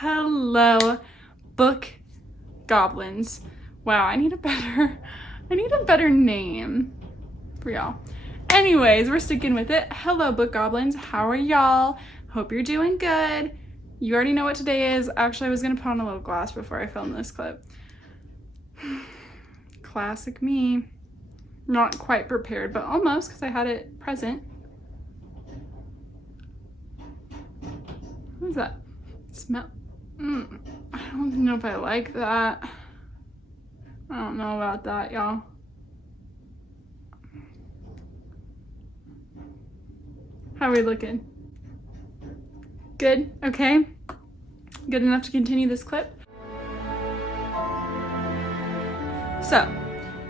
Hello, book goblins. Wow, I need a better name for y'all. Anyways, we're sticking with it. Hello, book goblins. How are y'all? Hope you're doing good. You already know what today is. Actually, I was gonna put on a little glass before I filmed this clip. Classic me. Not quite prepared, but almost, because I had it present. What is that? Smell. I don't know if I like that. I don't know about that, y'all. How are we looking? Good? Okay. Good enough to continue this clip? So,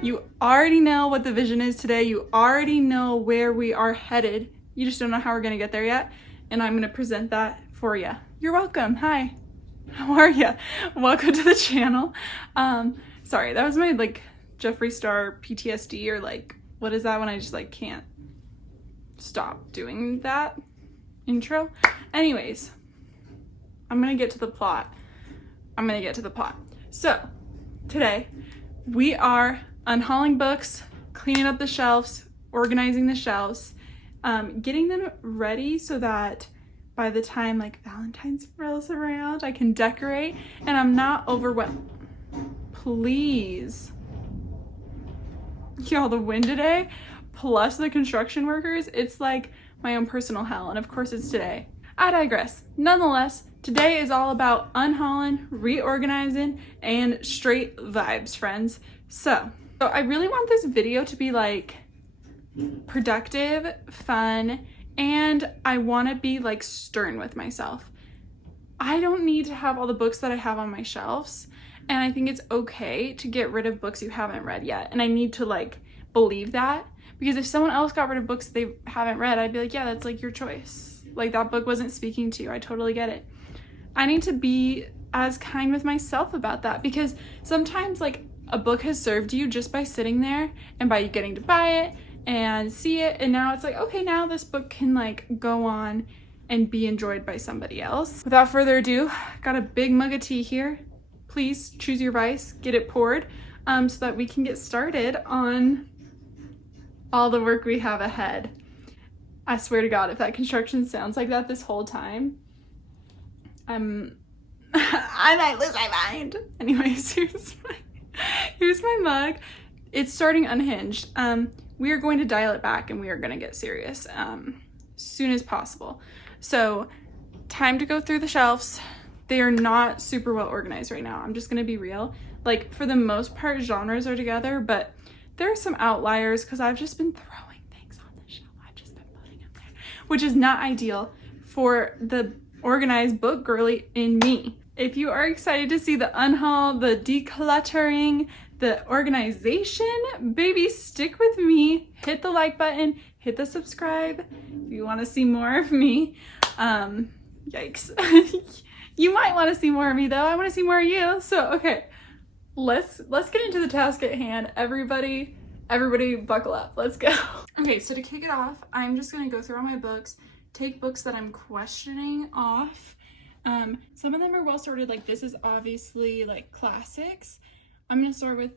you already know what the vision is today. You already know where we are headed. You just don't know how we're gonna get there yet. And I'm gonna present that for you. You're welcome. Hi. How are you? Welcome to the channel. Sorry, that was my Jeffree Star PTSD, or what is that when I just can't stop doing that intro? Anyways, I'm gonna get to the plot. So today we are unhauling books, cleaning up the shelves, organizing the shelves, getting them ready so that by the time Valentine's rolls around, I can decorate and I'm not overwhelmed. Please. Y'all, the wind today, plus the construction workers, it's like my own personal hell. And of course it's today. I digress. Nonetheless, today is all about unhauling, reorganizing, and straight vibes, friends. So I really want this video to be productive, fun, and I want to be stern with myself. I don't need to have all the books that I have on my shelves, and I think it's okay to get rid of books you haven't read yet. And I need to believe that, because if someone else got rid of books they haven't read, I'd be like, yeah, that's your choice. That book wasn't speaking to you. I totally get it. I need to be as kind with myself about that, because sometimes a book has served you just by sitting there and by you getting to buy it and see it, and now it's okay, now this book can go on and be enjoyed by somebody else. Without further ado, got a big mug of tea here. Please choose your vice, get it poured, so that we can get started on all the work we have ahead. I swear to God, if that construction sounds like that this whole time, I might lose my mind. Anyways, here's my mug. It's starting unhinged. We are going to dial it back and we are going to get serious as soon as possible. So, time to go through the shelves. They are not super well organized right now. I'm just going to be real. For the most part, genres are together, but there are some outliers because I've just been throwing things on the shelf. I've just been putting them there, which is not ideal for the organized book girly in me. If you are excited to see the unhaul, the decluttering, the organization, baby, stick with me. Hit the like button, hit the subscribe if you want to see more of me. Yikes. You might want to see more of me though. I want to see more of you. So okay, let's get into the task at hand. Everybody buckle up. Let's go. Okay, so to kick it off, I'm just gonna go through all my books, take books that I'm questioning off. Some of them are well sorted. This is obviously classics. I'm gonna start with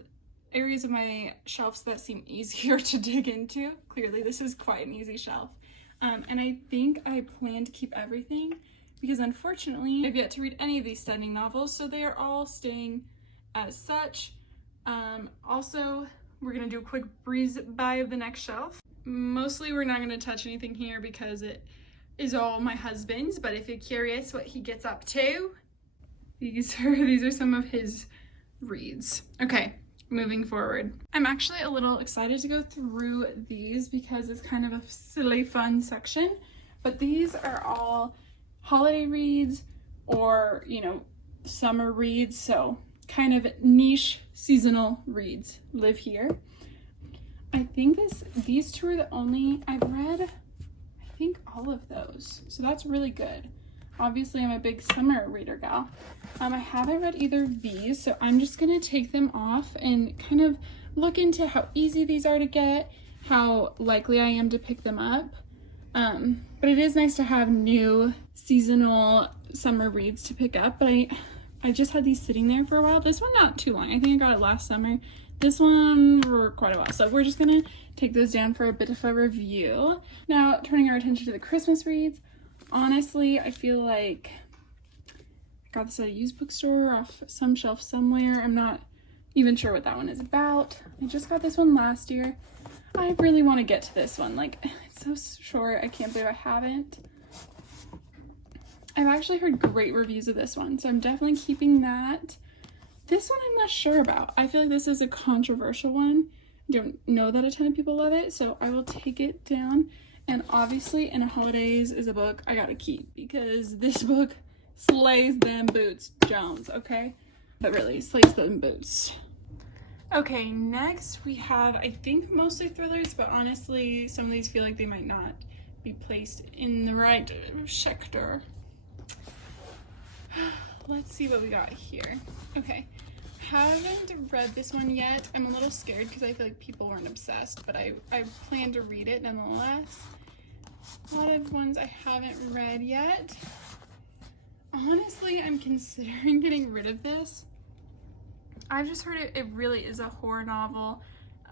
areas of my shelves that seem easier to dig into. Clearly this is quite an easy shelf. And I think I plan to keep everything because unfortunately I've yet to read any of these stunning novels, so they are all staying as such. Also, we're gonna do a quick breeze by of the next shelf. Mostly we're not gonna touch anything here because it is all my husband's, but if you're curious what he gets up to, these are some of his reads. Okay, moving forward. I'm actually a little excited to go through these because it's kind of a silly fun section, but these are all holiday reads or, summer reads, so kind of niche seasonal reads live here. I think these two are the only I've read. I think all of those, so that's really good. Obviously I'm a big summer reader gal. I haven't read either of these, so I'm just gonna take them off and kind of look into how easy these are to get, how likely I am to pick them up. But it is nice to have new seasonal summer reads to pick up, but I just had these sitting there for a while. This one not too long. I think I got it last summer. This one for quite a while. So we're just gonna take those down for a bit of a review. Now, turning our attention to the Christmas reads. Honestly, I feel like I got this at a used bookstore off some shelf somewhere. I'm not even sure what that one is about. I just got this one last year. I really want to get to this one. Like, it's so short. I can't believe I haven't. I've actually heard great reviews of this one, so I'm definitely keeping that. This one I'm not sure about. I feel like this is a controversial one. I don't know that a ton of people love it, so I will take it down. And obviously, In Holidays is a book I gotta keep because this book slays them boots, Jones, okay? But really, slays them boots. Okay, next we have, I think, mostly thrillers, but honestly, some of these feel like they might not be placed in the right sector. Let's see what we got here. Okay, haven't read this one yet. I'm a little scared because I feel like people weren't obsessed, but I plan to read it nonetheless. A lot of ones I haven't read yet. Honestly, I'm considering getting rid of this. I've just heard it really is a horror novel.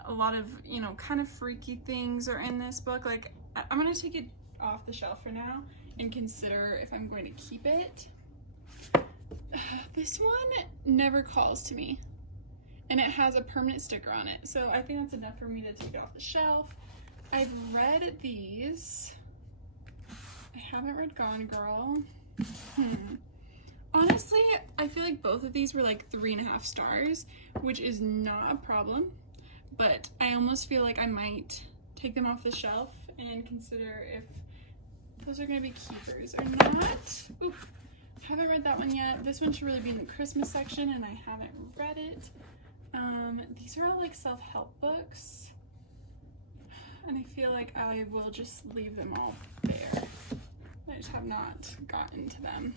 A lot of, you know, kind of freaky things are in this book. Like, I'm gonna take it off the shelf for now and consider if I'm going to keep it. This one never calls to me, and it has a permanent sticker on it, so I think that's enough for me to take it off the shelf. I've read these. I haven't read Gone Girl. Honestly, I feel like both of these were like 3.5 stars, which is not a problem, but I almost feel like I might take them off the shelf and consider if those are going to be keepers or not. Ooh, haven't read that one yet. This one should really be in the Christmas section, and I haven't read it. These are all like self-help books, and I feel like I will just leave them all there. I just have not gotten to them.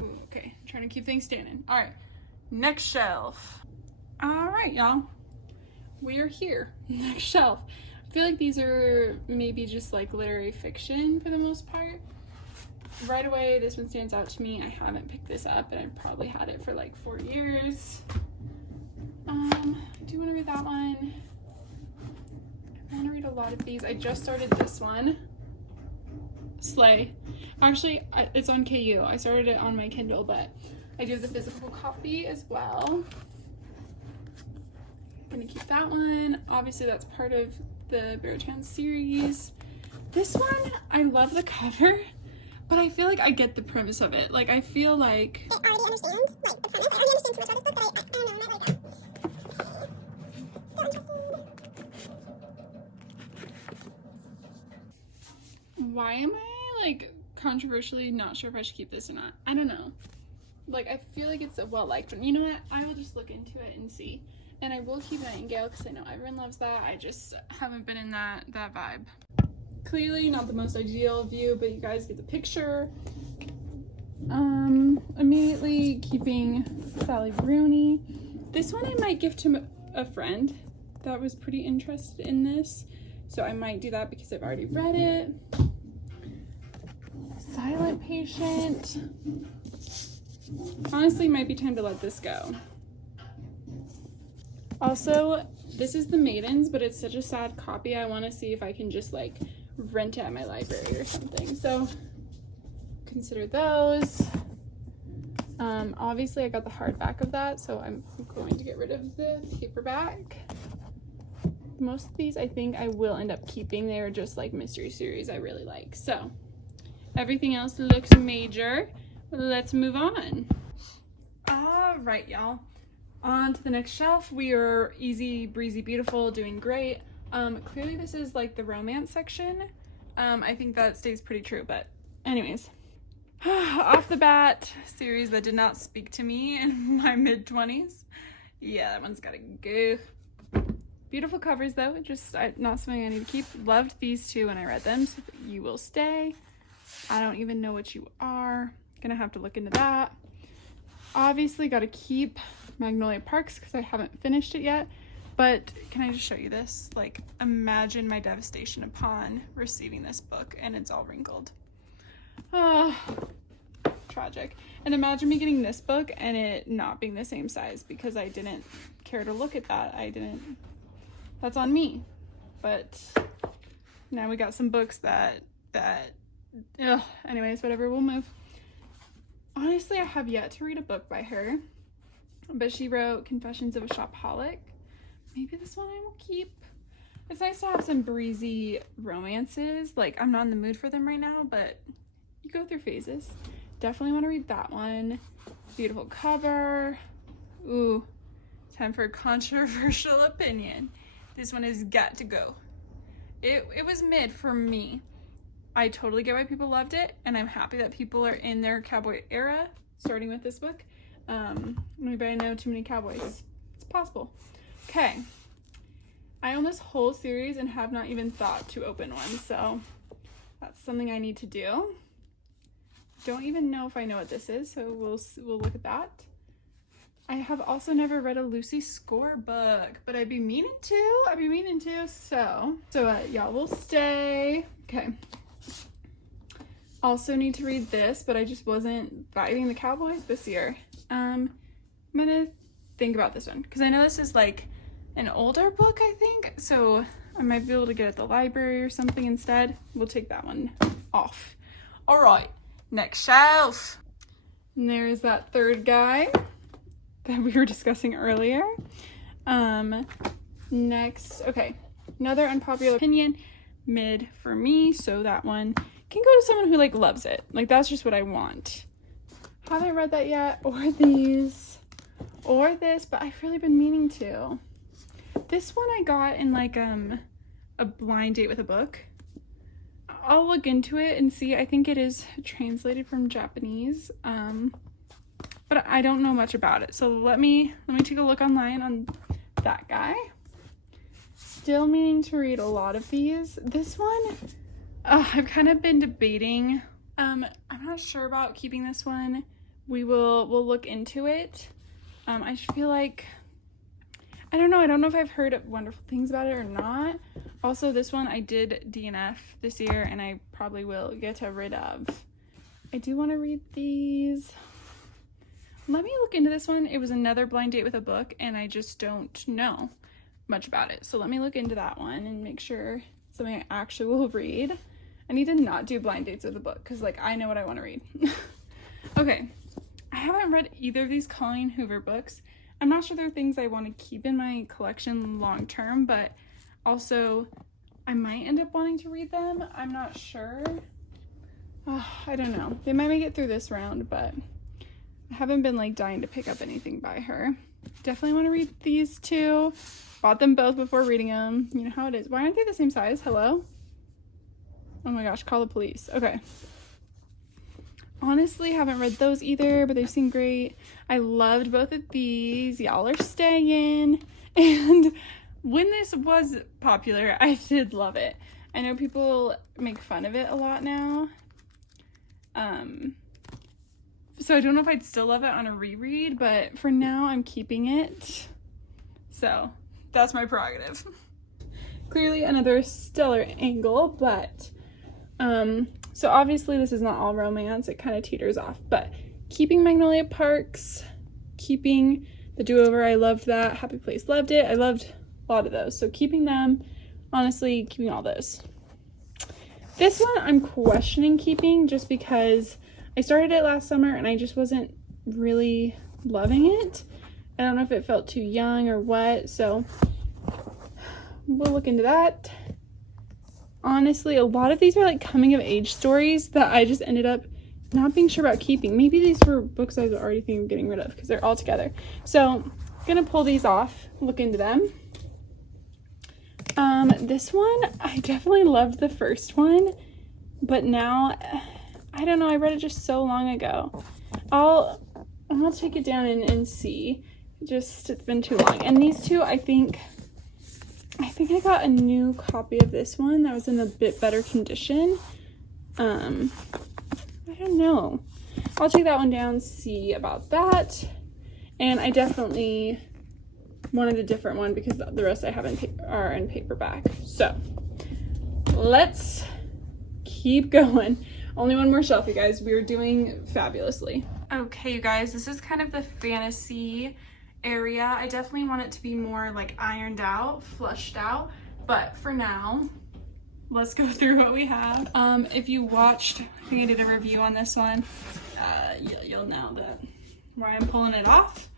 Ooh, okay, I'm trying to keep things standing. All right, next shelf. All right, y'all, we are here. Next shelf. I feel like these are maybe just like literary fiction for the most part. Right away, this one stands out to me. I haven't picked this up, and I've probably had it for like 4 years. I do want to read that one. I want to read a lot of these. I just started this one. Slay. Actually, it's on KU. I started it on my Kindle, but I do have the physical copy as well. I'm gonna keep that one. Obviously, that's part of the Barrowtown series. This one, I love the cover, but I feel like I get the premise of it. Like, I feel like I already understand, like, the premise. I already understand too much about this book, but I don't know, not right now. Still interested. why am I like controversially not sure if I should keep this or not? I don't know. Like, I feel like it's a well-liked one. You know what? I will just look into it and see. And I will keep Nightingale because I know everyone loves that. I just haven't been in that vibe. Clearly not the most ideal view, but you guys get the picture. Immediately keeping Sally Rooney. This one I might give to a friend that was pretty interested in this. So I might do that because I've already read it. Silent Patient. Honestly, might be time to let this go. Also, this is The Maidens, but it's such a sad copy. I want to see if I can just like rent it at my library or something. So consider those. Obviously I got the hardback of that, so I'm going to get rid of the paperback. Most of these I think I will end up keeping. They're just like mystery series I really like. So everything else looks major. Let's move on. All right, y'all. On to the next shelf. We are easy, breezy, beautiful, doing great. Clearly this is like the romance section. I think that stays pretty true, but anyways. Off the bat, series that did not speak to me in my mid-20s. Yeah, that one's gotta go. Beautiful covers though, just not something I need to keep. Loved these two when I read them, so You Will Stay. I don't even know what you are. Gonna have to look into that. Obviously gotta keep Magnolia Parks because I haven't finished it yet. But can I just show you this? Like, imagine my devastation upon receiving this book and it's all wrinkled. tragic. And imagine me getting this book and it not being the same size because I didn't care to look at that. That's on me. But now we got some books that anyways, whatever, we'll move. Honestly, I have yet to read a book by her, but she wrote Confessions of a Shopaholic. Maybe this one I will keep. It's nice to have some breezy romances. Like, I'm not in the mood for them right now, but you go through phases. Definitely want to read that one. Beautiful cover. Ooh, time for a controversial opinion. This one has got to go. It was mid for me. I totally get why people loved it, and I'm happy that people are in their cowboy era, starting with this book. Maybe I know too many cowboys. It's possible. Okay. I own this whole series and have not even thought to open one, so that's something I need to do. Don't even know if I know what this is, so we'll look at that. I have also never read a Lucy Score book, but I'd be meaning to. So y'all will stay. Okay. Also need to read this, but I just wasn't vibing the cowboys this year. I'm gonna think about this one because I know this is like an older book, I think, so I might be able to get it at the library or something instead. We'll take that one off. All right, next shelf. And there's that third guy that we were discussing earlier. Next, okay, another unpopular opinion, mid for me, so that one can go to someone who like loves it. Like, that's just what I want. Haven't read that yet, or these, or this, but I've really been meaning to. This one I got in like a blind date with a book. I'll look into it and see. I think it is translated from Japanese, but I don't know much about it. So let me take a look online on that guy. Still meaning to read a lot of these. This one, I've kind of been debating. I'm not sure about keeping this one. We'll look into it. I just feel like, I don't know if I've heard wonderful things about it or not. Also, this one I did DNF this year and I probably will get rid of. I do want to read these. Let me look into this one. It was another blind date with a book and I just don't know much about it. So let me look into that one and make sure it's something I actually will read. I need to not do blind dates with a book because like I know what I want to read. Okay, I haven't read either of these Colleen Hoover books. I'm not sure they're things I want to keep in my collection long term, but also I might end up wanting to read them. I'm not sure. I don't know. They might make it through this round, but I haven't been like dying to pick up anything by her. Definitely want to read these two. Bought them both before reading them. You know how it is. Why aren't they the same size? Hello? Oh my gosh, call the police. Okay. Honestly, haven't read those either, but they seem great. I loved both of these. Y'all are staying. And when this was popular, I did love it. I know people make fun of it a lot now. So I don't know if I'd still love it on a reread, but for now I'm keeping it. So that's my prerogative. Clearly another stellar angle, but so obviously this is not all romance. It kind of teeters off, but keeping Magnolia Parks, keeping The Do-Over, I loved that. Happy Place, loved it. I loved a lot of those. So keeping them, honestly, keeping all those. This one I'm questioning keeping just because I started it last summer and I just wasn't really loving it. I don't know if it felt too young or what, so we'll look into that. Honestly, a lot of these are like coming of age stories that I just ended up not being sure about keeping. Maybe these were books I was already thinking of getting rid of because they're all together. So I'm gonna pull these off, look into them. This one, I definitely loved the first one, but now, I don't know, I read it just so long ago. I'll take it down and see. It's been too long. And these two, I think I got a new copy of this one that was in a bit better condition. I don't know. I'll take that one down, see about that. And I definitely wanted a different one because the rest I have are in paperback. So let's keep going. Only one more shelf, you guys. We're doing fabulously. Okay, you guys, this is kind of the fantasy area. I definitely want it to be more like ironed out, flushed out, but for now, let's go through what we have. If you watched, I think I did a review on this one, you'll know that why I'm pulling it off.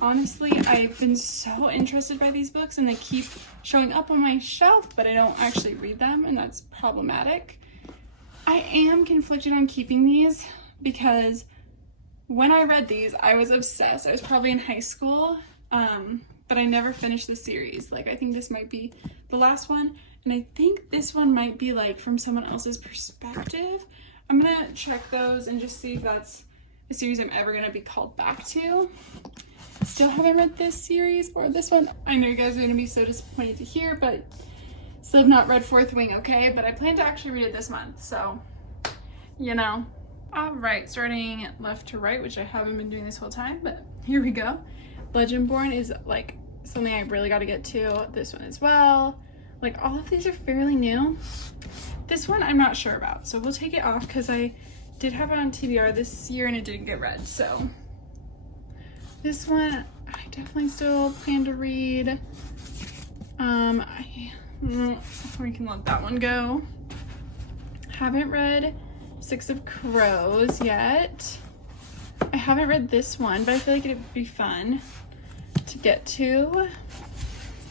Honestly, I've been so interested by these books and they keep showing up on my shelf, but I don't actually read them, and that's problematic. I am conflicted on keeping these because when I read these, I was obsessed. I was probably in high school, but I never finished the series. Like, I think this might be the last one, and I think this one might be like from someone else's perspective. I'm gonna check those and just see if that's a series I'm ever gonna be called back to. Still haven't read this series or this one. I know you guys are gonna be so disappointed to hear, but still have not read Fourth Wing, okay? But I plan to actually read it this month, so, you know. All right, starting left to right, which I haven't been doing this whole time, but here we go. Legendborn is like something I really got to get to. This one as well. Like, all of these are fairly new. This one I'm not sure about, so we'll take it off because I did have it on TBR this year and it didn't get read, so. This one, I definitely still plan to read. We can let that one go. Haven't read Six of Crows yet. I haven't read this one, but I feel like it'd be fun to get to.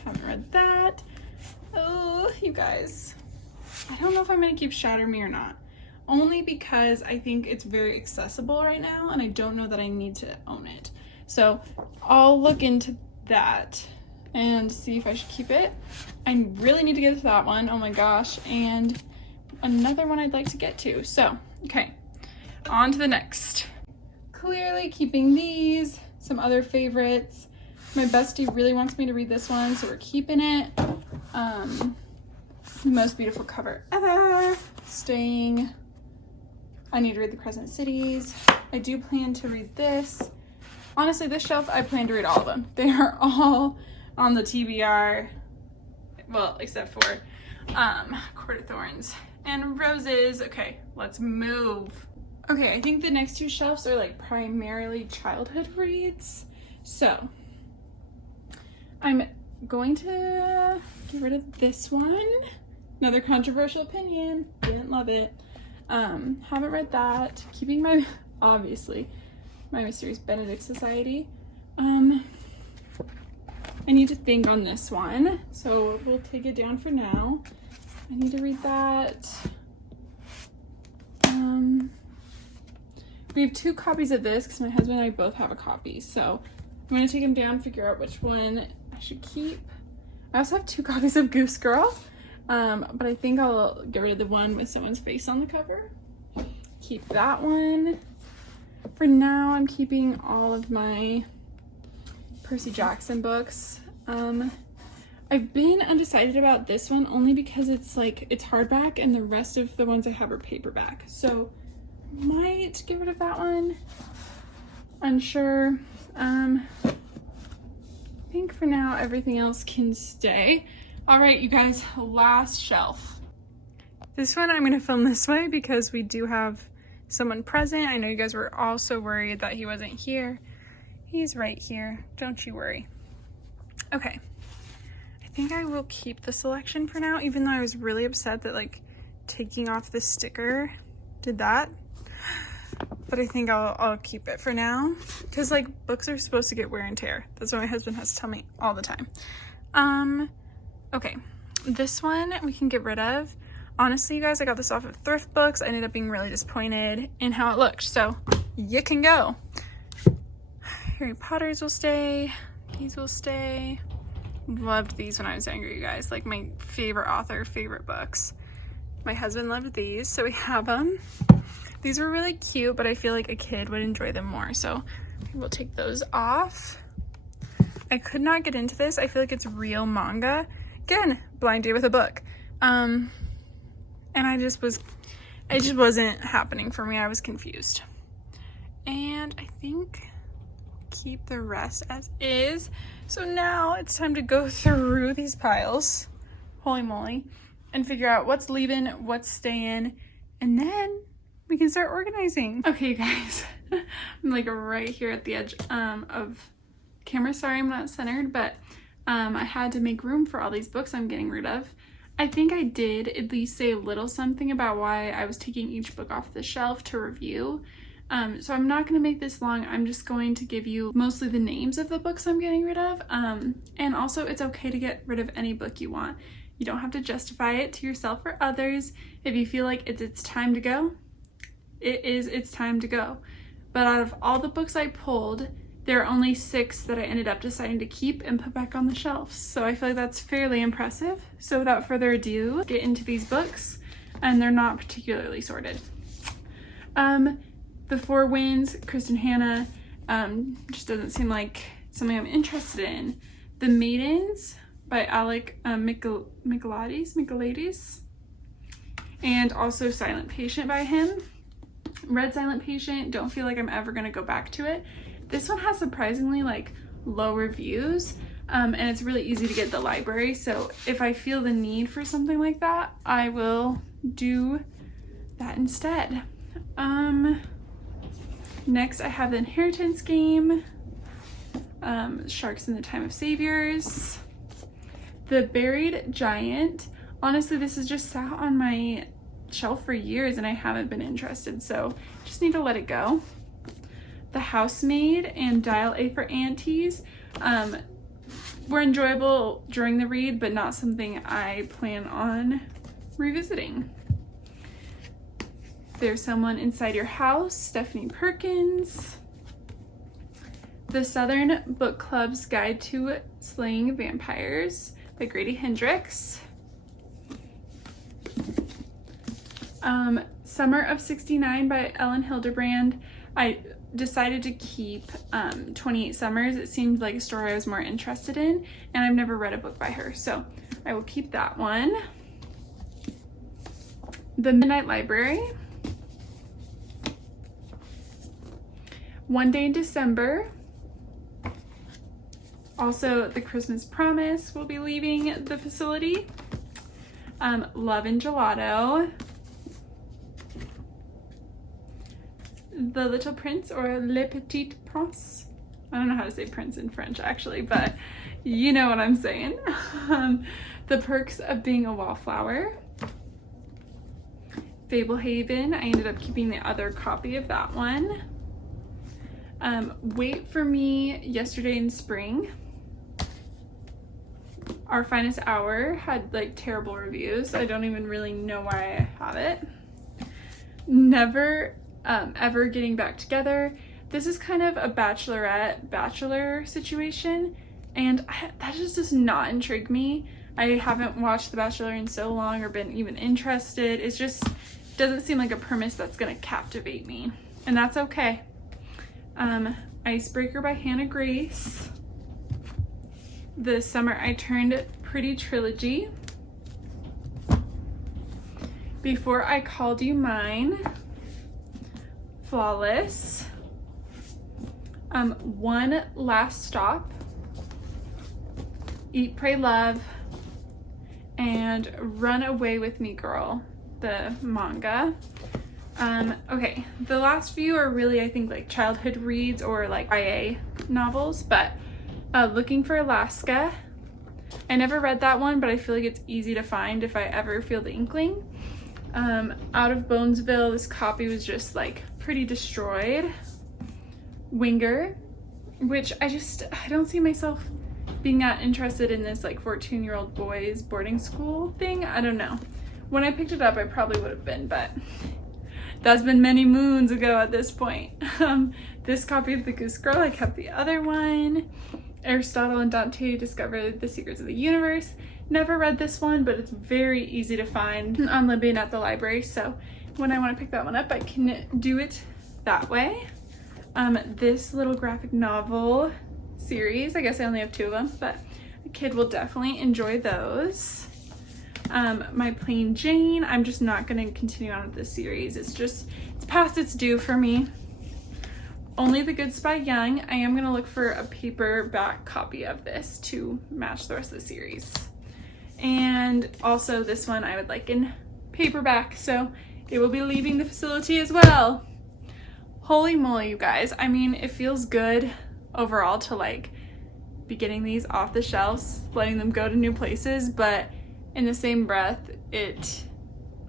Haven't read that. Oh, you guys. I don't know if I'm gonna keep Shatter Me or not. Only because I think it's very accessible right now and I don't know that I need to own it. So I'll look into that and see if I should keep it. I really need to get to that one. Oh my gosh. And another one I'd like to get to. So, okay, on to the next. Clearly keeping these, some other favorites. My bestie really wants me to read this one, so we're keeping it. Most beautiful cover ever. Staying. I need to read The Crescent Cities. I do plan to read this. Honestly, this shelf, I plan to read all of them. They are all on the TBR, well, except for Court of Thorns and Roses. Okay, let's move. Okay, I think the next two shelves are like primarily childhood reads. So, I'm going to get rid of this one. Another controversial opinion. Didn't love it. Haven't read that. Keeping my, obviously, my Mysterious Benedict Society. I need to think on this one, so we'll take it down for now. I need to read that. We have 2 copies of this because my husband and I both have a copy, so I'm going to take them down, figure out which one I should keep. I also have 2 copies of Goose Girl, but I think I'll get rid of the one with someone's face on the cover. Keep that one. For now, I'm keeping all of my Percy Jackson books. I've been undecided about this one only because it's hardback and the rest of the ones I have are paperback. So might get rid of that one. Unsure. I think for now everything else can stay. All right, you guys, last shelf. This one I'm gonna film this way because we do have someone present. I know you guys were also worried that he wasn't here. He's right here, don't you worry. Okay, I think I will keep the selection for now, even though I was really upset that like taking off the sticker did that. But I think I'll keep it for now because like books are supposed to get wear and tear. That's what my husband has to tell me all the time. Okay, this one we can get rid of. Honestly, you guys, I got this off of Thrift Books. I ended up being really disappointed in how it looked, so you can go. Harry Potter's will stay. These will stay. Loved these when I was younger, you guys. Like my favorite author, favorite books. My husband loved these, so we have them. These were really cute, but I feel like a kid would enjoy them more, so we'll take those off. I could not get into this. I feel like it's real manga. Again, blind date with a book. And it just wasn't happening for me. I was confused. And I think keep the rest as is. So now it's time to go through these piles, holy moly, and figure out what's leaving, what's staying, and then we can start organizing. Okay, guys, I'm like right here at the edge of camera. Sorry I'm not centered, but I had to make room for all these books I'm getting rid of. I think I did at least say a little something about why I was taking each book off the shelf to review. So I'm not going to make this long. I'm just going to give you mostly the names of the books I'm getting rid of. And also it's okay to get rid of any book you want. You don't have to justify it to yourself or others. If you feel like it's time to go, it's time to go. But out of all the books I pulled, there are only 6 that I ended up deciding to keep and put back on the shelves. So I feel like that's fairly impressive. So without further ado, get into these books, and they're not particularly sorted. The Four Winds, Kristen Hanna, just doesn't seem like something I'm interested in. The Maidens by Alec Michaelides, and also Silent Patient by him. Read Silent Patient, don't feel like I'm ever gonna go back to it. This one has surprisingly like low reviews, and it's really easy to get at the library, so if I feel the need for something like that, I will do that instead. Next I have The Inheritance Game, Sharks in the Time of Saviors, The Buried Giant. Honestly, this has just sat on my shelf for years and I haven't been interested, so just need to let it go. The Housemaid and Dial A for Aunties were enjoyable during the read, but not something I plan on revisiting. There's Someone Inside Your House, Stephanie Perkins. The Southern Book Club's Guide to Slaying Vampires by Grady Hendrix. Summer of '69 by Ellen Hildebrand. I decided to keep 28 Summers. It seemed like a story I was more interested in, and I've never read a book by her, so I will keep that one. The Midnight Library. One Day in December. Also, The Christmas Promise will be leaving the facility. Love and Gelato. The Little Prince, or Le Petit Prince. I don't know how to say prince in French actually, but you know what I'm saying. The Perks of Being a Wallflower. Fablehaven, I ended up keeping the other copy of that one. Wait for Me, Yesterday in Spring. Our Finest Hour had like terrible reviews. I don't even really know why I have it. Never Ever Getting Back Together. This is kind of a bachelor situation, and that just does not intrigue me. I haven't watched The Bachelor in so long or been even interested. It just doesn't seem like a premise that's gonna captivate me, and that's okay. Icebreaker by Hannah Grace. The Summer I Turned Pretty trilogy. Before I Called You Mine. Flawless. One Last Stop. Eat, Pray, Love. And Run Away With Me Girl, the manga. Okay, the last few are really, I think, like childhood reads or like YA novels, but Looking for Alaska. I never read that one, but I feel like it's easy to find if I ever feel the inkling. Out of Bonesville, this copy was just like pretty destroyed. Winger, which I don't see myself being that interested in this like 14-year-old boys boarding school thing. I don't know. When I picked it up, I probably would have been, but that's been many moons ago at this point. This copy of The Goose Girl, I kept the other one. Aristotle and Dante Discovered the Secrets of the Universe. Never read this one, but it's very easy to find on Libby and at the library, so when I want to pick that one up, I can do it that way. This little graphic novel series, I guess I only have 2 of them, but a kid will definitely enjoy those. My Plain Jane, I'm just not going to continue on with this series. It's past its due for me. Only the Good Spy Young. I am going to look for a paperback copy of this to match the rest of the series. And also this one I would like in paperback, so They will be leaving the facility as well. Holy moly, you guys. I mean, it feels good overall to like be getting these off the shelves, letting them go to new places, but in the same breath, it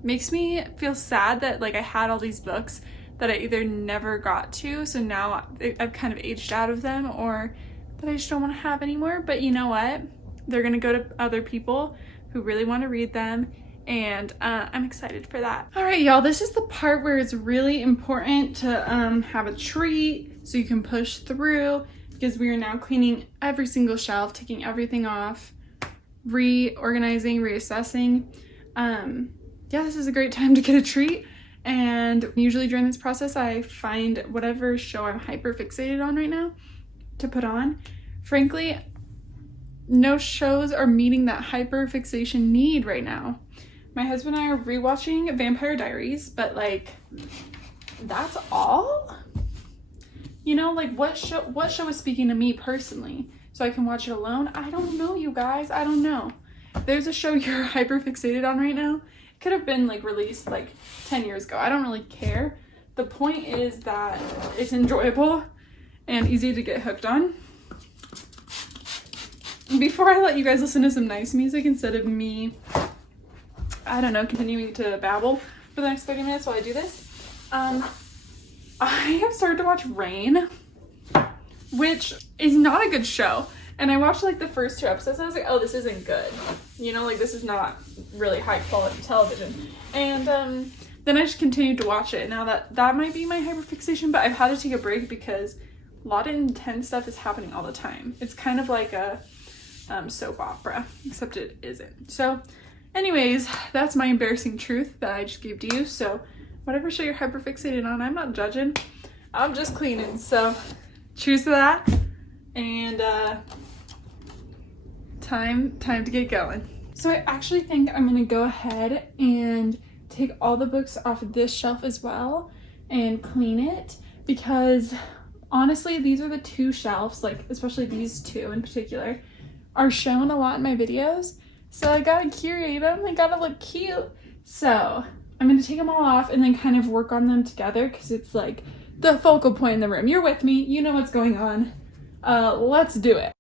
makes me feel sad that like I had all these books that I either never got to, so now I've kind of aged out of them, or that I just don't want to have anymore. But you know what? They're gonna go to other people who really want to read them, and I'm excited for that. All right, y'all, this is the part where it's really important to have a treat so you can push through, because we are now cleaning every single shelf, taking everything off, reorganizing, reassessing. Yeah, this is a great time to get a treat. And usually during this process, I find whatever show I'm hyper fixated on right now to put on. Frankly, no shows are meeting that hyper fixation need right now. My husband and I are rewatching Vampire Diaries, but like, that's all? You know, like what show is speaking to me personally so I can watch it alone? I don't know, you guys. I don't know. If there's a show you're hyper fixated on right now, it could have been like released like 10 years ago. I don't really care. The point is that it's enjoyable and easy to get hooked on. Before I let you guys listen to some nice music instead of me, I don't know, continuing to babble for the next 30 minutes while I do this, I have started to watch Rain, which is not a good show. And I watched like the first 2 episodes and I was like, oh, this isn't good. You know, like this is not really high quality television. And then I just continued to watch it. Now that might be my hyperfixation, but I've had to take a break because a lot of intense stuff is happening all the time. It's kind of like a soap opera, except it isn't. So anyways, that's my embarrassing truth that I just gave to you. So whatever show you're hyperfixated on, I'm not judging. I'm just cleaning. So cheers to that. And time to get going. So I actually think I'm gonna go ahead and take all the books off of this shelf as well and clean it, because honestly these are the 2 shelves, like especially these 2 in particular, are shown a lot in my videos, so I gotta curate them. They gotta look cute. So I'm gonna take them all off and then kind of work on them together, because it's like the focal point in the room. You're with me, you know what's going on. Let's do it.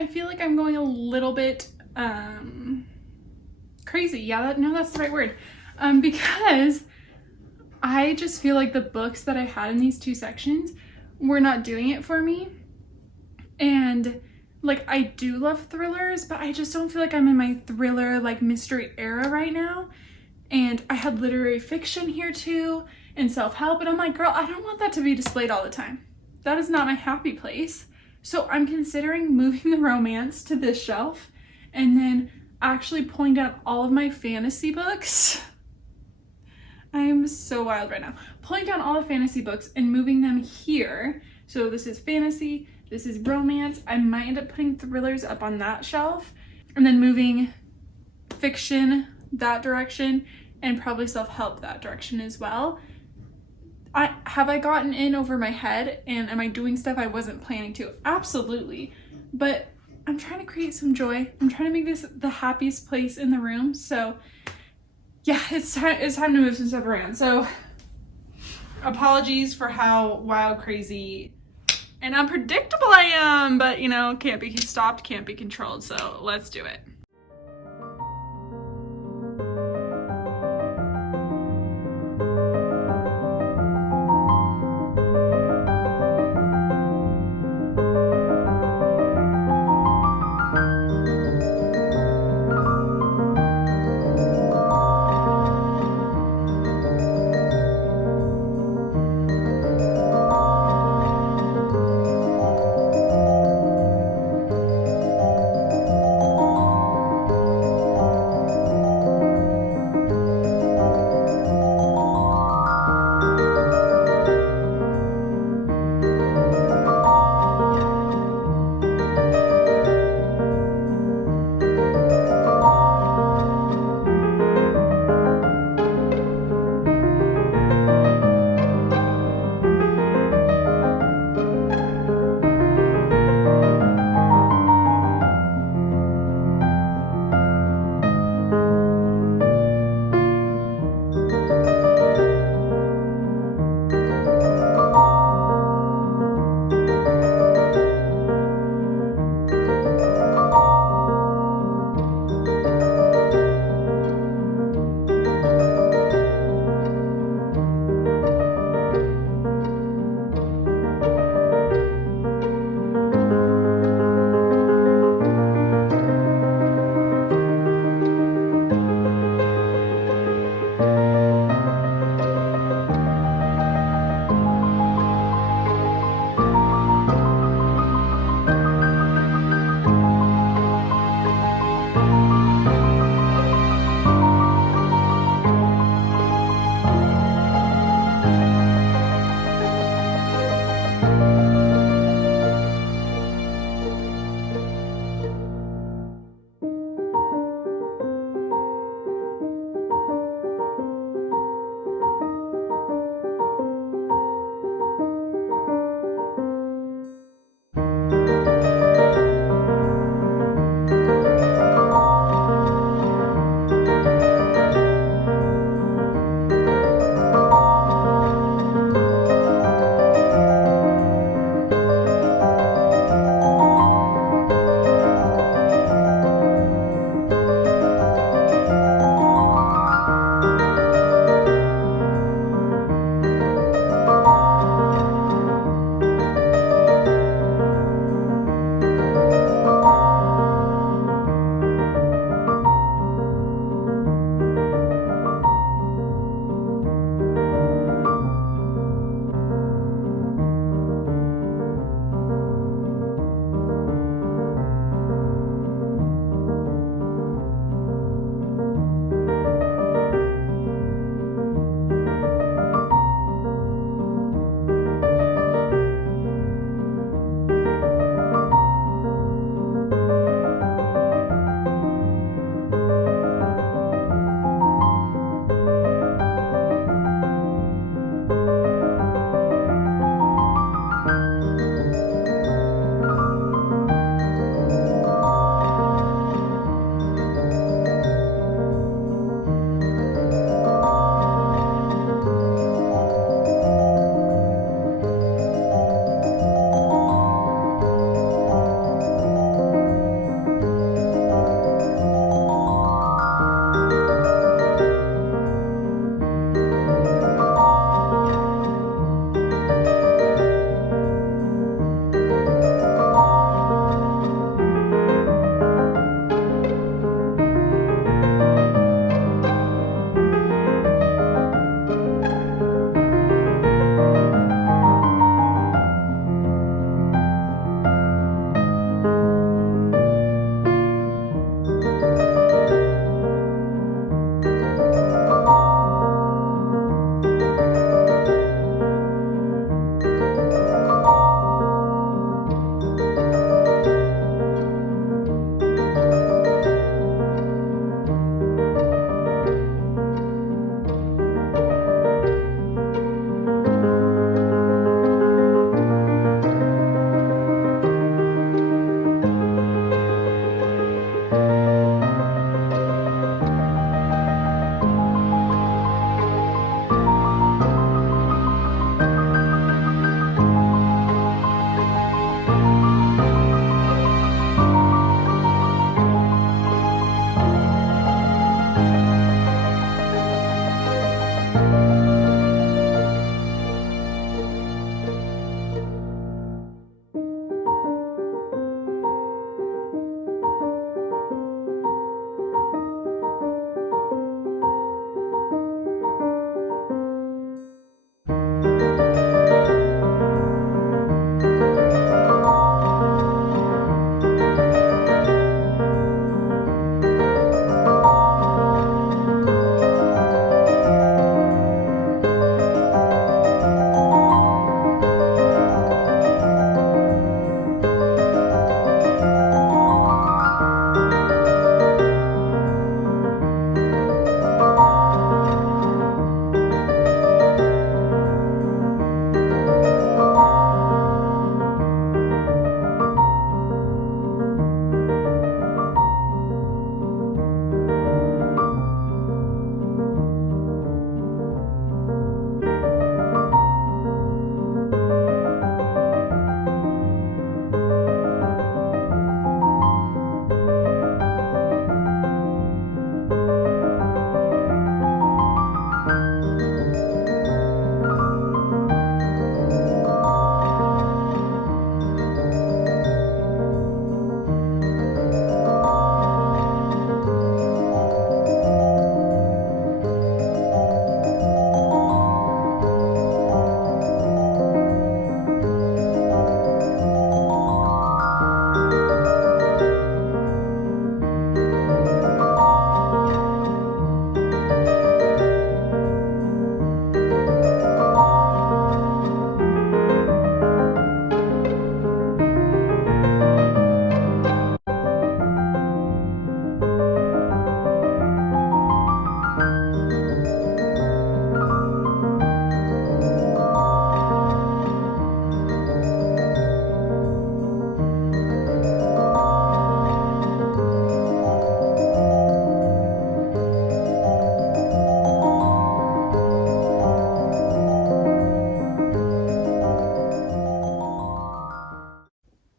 I feel like I'm going a little bit crazy. Yeah, that's the right word. Because I just feel like the books that I had in these 2 sections were not doing it for me. And like, I do love thrillers, but I just don't feel like I'm in my thriller, like mystery era right now. And I had literary fiction here too, and self-help, and I'm like, girl, I don't want that to be displayed all the time. That is not my happy place. So I'm considering moving the romance to this shelf and then actually pulling down all of my fantasy books. I'm so wild right now. Pulling down all the fantasy books and moving them here. So this is fantasy, this is romance. I might end up putting thrillers up on that shelf and then moving fiction that direction and probably self-help that direction as well. Have I gotten in over my head and am I doing stuff I wasn't planning to? Absolutely. But I'm trying to create some joy. I'm trying to make this the happiest place in the room. So yeah, it's time to move some stuff around. So apologies for how wild, crazy, and unpredictable I am, but you know, can't be stopped, can't be controlled. So let's do it.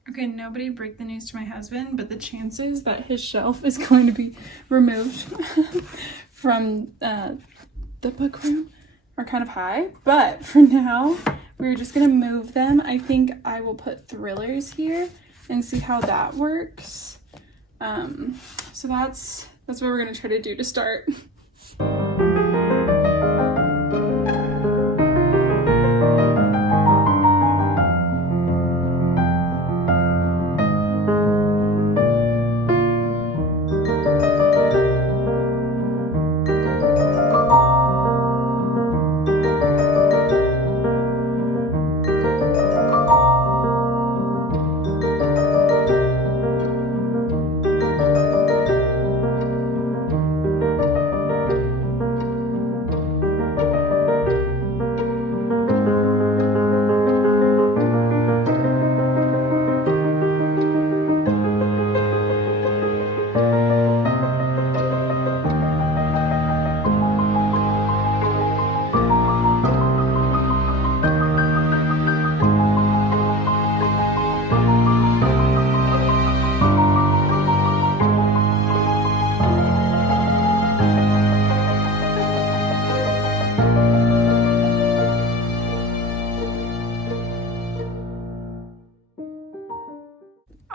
Okay, nobody break the news to my husband, but the chances that his shelf is going to be removed from the book room are kind of high. But for now, we're just gonna move them. I think I will put thrillers here and see how that works. So that's what we're gonna try to do to start.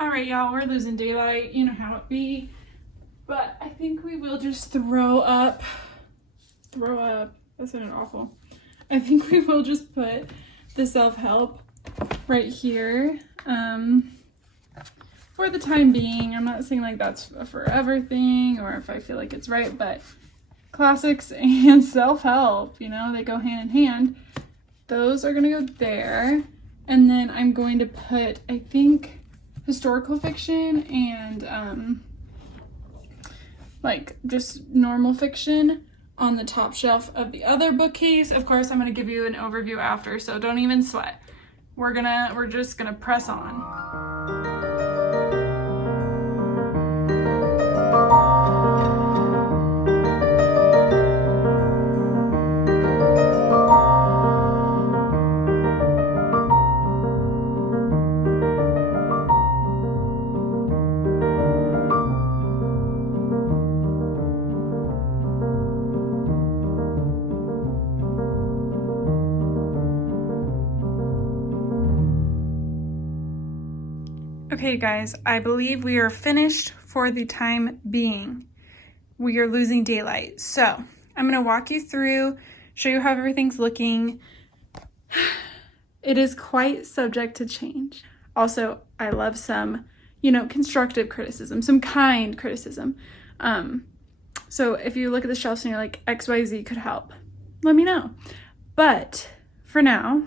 Alright, y'all, we're losing daylight. You know how it be. But I think we will just throw up. That sounded awful. I think we will just put the self-help right here. For the time being. I'm not saying like that's a forever thing or if I feel like it's right, but classics and self-help, you know, they go hand in hand. Those are gonna go there. And then I'm going to put, I think, historical fiction and like just normal fiction on the top shelf of the other bookcase. Of course, I'm going to give you an overview after, so don't even sweat. We're just gonna press on. Okay guys, I believe we are finished for the time being. We are losing daylight. So I'm gonna walk you through, show you how everything's looking. it is quite subject to change. Also, I love some, constructive criticism, some kind criticism. So if you look at the shelves and you're like, XYZ could help, let me know. But for now,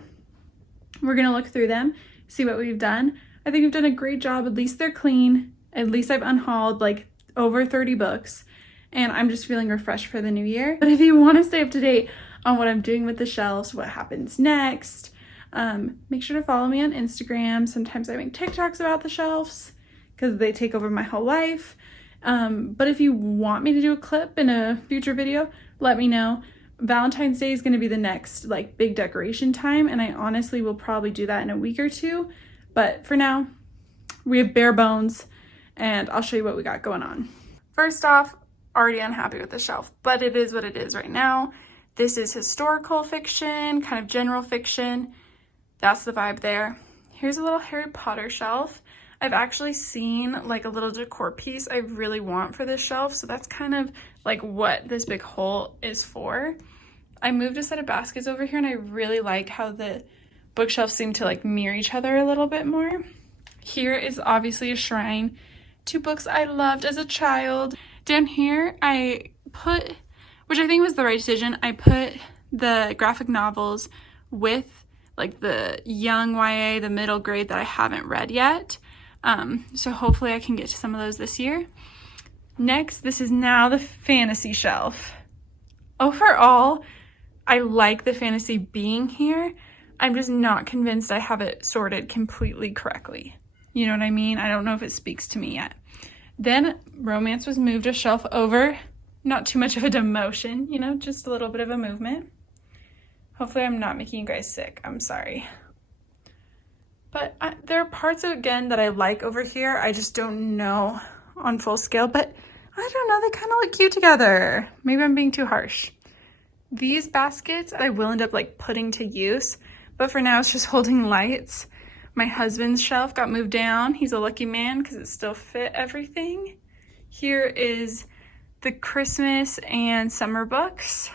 we're going to look through them, see what we've done. I think we've done a great job. At least they're clean. At least I've unhauled like over 30 books, and I'm just feeling refreshed for the new year. But if you want to stay up to date on what I'm doing with the shelves, what happens next, make sure to follow me on Instagram. Sometimes I make TikToks about the shelves because they take over my whole life. But if you want me to do a clip in a future video, let me know. Valentine's Day is going to be the next like big decoration time, and I honestly will probably do that in a week or two. But for now, we have bare bones, and I'll show you what we got going on. First off, already unhappy with the shelf, but it is what it is right now. This is historical fiction, kind of general fiction. That's the vibe there. Here's a little Harry Potter shelf. I've actually seen like a little decor piece I really want for this shelf, so that's kind of like what this big hole is for. I moved a set of baskets over here, and I really like how the bookshelves seem to like mirror each other a little bit more. Here is obviously a shrine to books I loved as a child. Down here I put, which I think was the right decision, I put the graphic novels with like the young YA, the middle grade that I haven't read yet. So hopefully I can get to some of those this year. Next, this is now the fantasy shelf. Overall, I like the fantasy being here. I'm just not convinced I have it sorted completely correctly. You know what I mean? I don't know if it speaks to me yet. Then romance was moved a shelf over. Not too much of a demotion, just a little bit of a movement. Hopefully I'm not making you guys sick. I'm sorry. But there are parts, again, that I like over here. I just don't know on full scale, but I don't know. They kind of look cute together. Maybe I'm being too harsh. These baskets I will end up like putting to use, but for now it's just holding lights. My husband's shelf got moved down. He's a lucky man because it still fit everything. Here is the Christmas and summer books.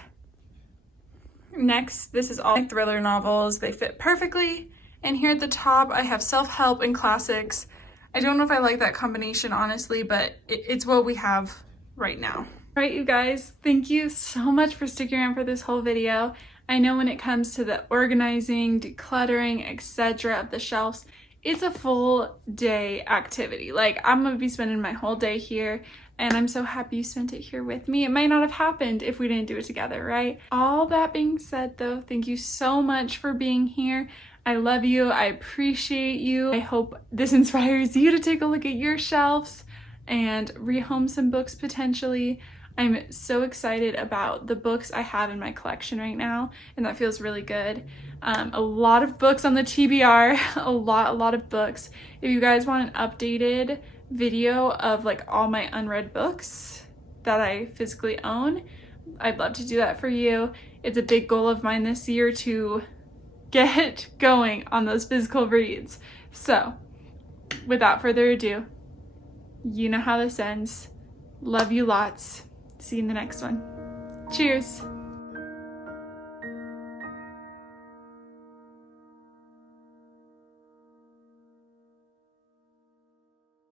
Next, this is all thriller novels. They fit perfectly. And here at the top, I have self-help and classics. I don't know if I like that combination, honestly, but it's what we have right now. All right, you guys, thank you so much for sticking around for this whole video. I know when it comes to the organizing, decluttering, etc. of the shelves, it's a full day activity. Like, I'm gonna be spending my whole day here, and I'm so happy you spent it here with me. It might not have happened if we didn't do it together, right? All that being said, though, thank you so much for being here. I love you. I appreciate you. I hope this inspires you to take a look at your shelves and rehome some books potentially. I'm so excited about the books I have in my collection right now, and that feels really good. A lot of books on the TBR, a lot of books. If you guys want an updated video of like all my unread books that I physically own, I'd love to do that for you. It's a big goal of mine this year to get going on those physical reads. So, without further ado, you know how this ends. Love you lots. See you in the next one. Cheers.